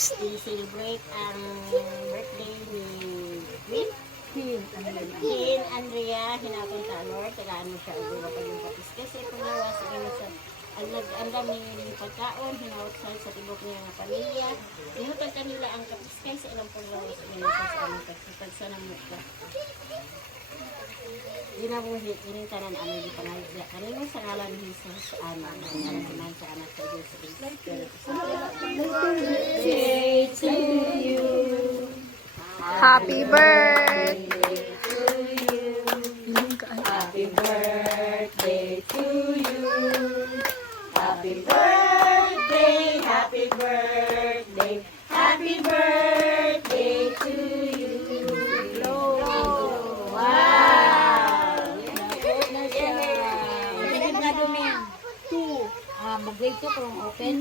i-celebrate ang birthday ni Queen. Kin. Andrea, hinapon ta Lord, kailangan mo siya ulo pa yung kapis. Kasi panglawas, ang dami ng pagkaon, hinawat sa tibok niya ng pamilya. Inutag kanila ang kapis kay sa ilang panglawas, inutag sa aming pagkitag sa ng mukha. Ginabuhi, inintanan ano di panagya. Kanino sa ngalan ni Jesus sa anak, ang ngalan sa anak sa Diyos sa Birthday to you. Happy birthday to you. Happy birthday to you. Happy birthday, happy birthday, happy birthday to you. Wow! Maggrade 2 kung open.